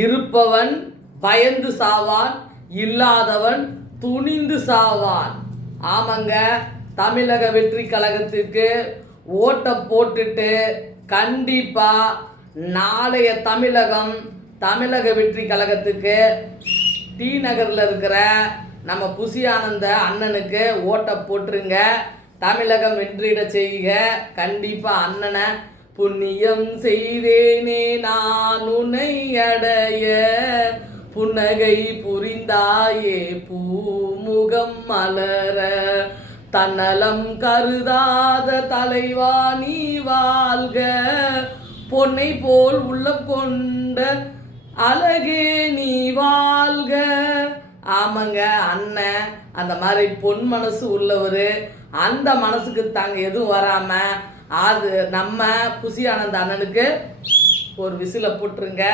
இருப்பவன் பயந்து சாவான், இல்லாதவன் துணிந்து சாவான். ஆமாங்க, தமிழக வெற்றி கழகத்துக்கு ஓட்டை போட்டுட்டு கண்டிப்பா நாளைய தமிழக வெற்றி கழகத்துக்கு டி நகர்ல இருக்கிற நம்ம புசி ஆனந்த அண்ணனுக்கு ஓட்டை போட்டுருங்க. தமிழகம் வென்றிட செய்க. கண்டிப்பா அண்ணனை புண்ணியம் செய்தேனே நான் உன்னை அடைய, புன்னகை புரிந்தாயே பூமுகம் மலர, தன்னலம் கருதாத தலைவா நீ வாழ்க, பொன்னை போல் உள்ளம் கொண்ட அழகே நீ வாழ்க. ஆமாங்க, அண்ணன் அந்த மாதிரி பொன் மனசு உள்ளவர். அந்த மனசுக்கு தாங்க எதுவும் வராம அது நம்ம புசி ஆனந்த அண்ணனுக்கு ஒரு விசில போட்டுருங்க.